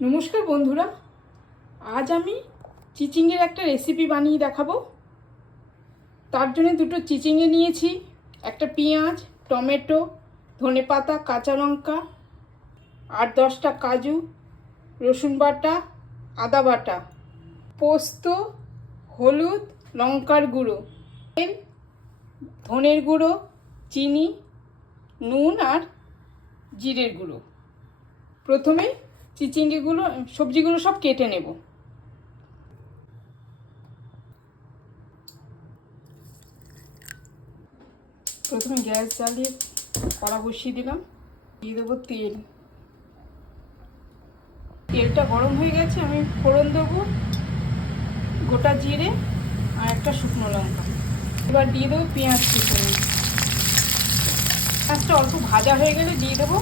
নমস্কার বন্ধুরা, আজ আমি চিচিংয়ের একটা রেসিপি বানিয়ে দেখাবো। তার জন্য দুটো চিচিঙে নিয়েছি, একটা পেঁয়াজ, টমেটো, ধনেপাতা, কাঁচা লঙ্কা, 8-10টা কাজু, রসুন বাটা, আদা বাটা, পোস্ত, হলুদ, লঙ্কার গুঁড়ো, তেল, ধনের গুঁড়ো, চিনি, নুন আর জিরের গুঁড়ো। প্রথমে চিচিঙ্গিগুলো সবজিগুলো সব কেটে নেব। প্রথমে গ্যাস জ্বালিয়ে কড়া বসিয়ে দিলাম, দিয়ে দেবো তেল। তেলটা গরম হয়ে গেছে, আমি ফোড়ন দেবো গোটা জিরে আর একটা শুকনো লঙ্কা। এবার দিয়ে দেবো পেঁয়াজ কুচি। পেঁয়াজটা অল্প ভাজা হয়ে গেলে দিয়ে দেবো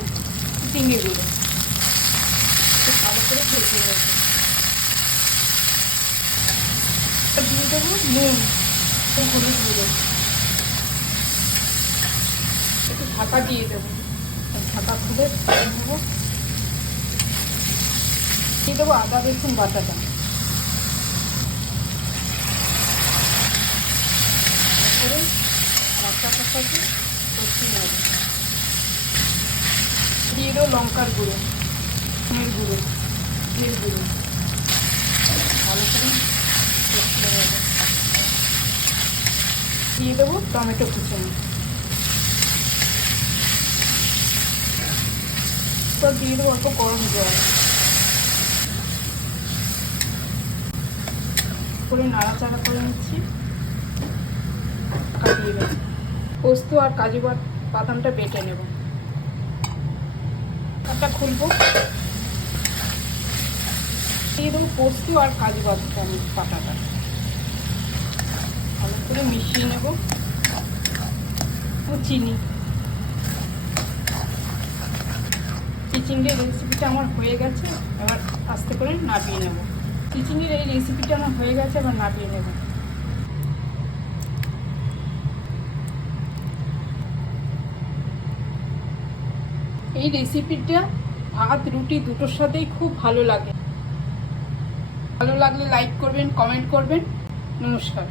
চিচিঙ্গিগুলো, ভালো করে ভেজে নেব। দিয়ে দেবো নুন, হলুদ গুঁড়ো, একটু ঢাকা দিয়ে দেবো। ঢাকা খুলে নেব। দিয়ে দেবো আদা রসুন বাটাটা, করে মশলা কষাতে কষিয়ে নেব। দিয়ে দেবো লঙ্কার গুঁড়ো, ধনের গুঁড়ো, জিরের গুঁড়ো, ভালো করে কষিয়ে নেব। দিয়ে দেবো টমেটো কুচানো, তো দিয়ে দেবো অল্প গরম জল, করে নাড়াচাড়া করে নিচ্ছি। কাটিয়ে দেবো পোস্ত আর কাজু বাদামটা বেটে নেব। একটা খুলবো, দিয়ে দেবো পোস্ত আর কাজু বাদাম বাটাটা, ভালো করে মিশিয়ে নেব। চিনি। চিচিঙ্গের রেসিপিটা আমার হয়ে গেছে, এবার আস্তে করে নামিয়ে নেব। চিচিঙ্গের এই রেসিপিটা আমার হয়ে গেছে, এবার নামিয়ে নেব। এই রেসিপিটা ভাত রুটি দুটোর সাথেই খুব ভালো লাগে। ভালো লাগলে লাইক করবেন, কমেন্ট করবেন। নমস্কার।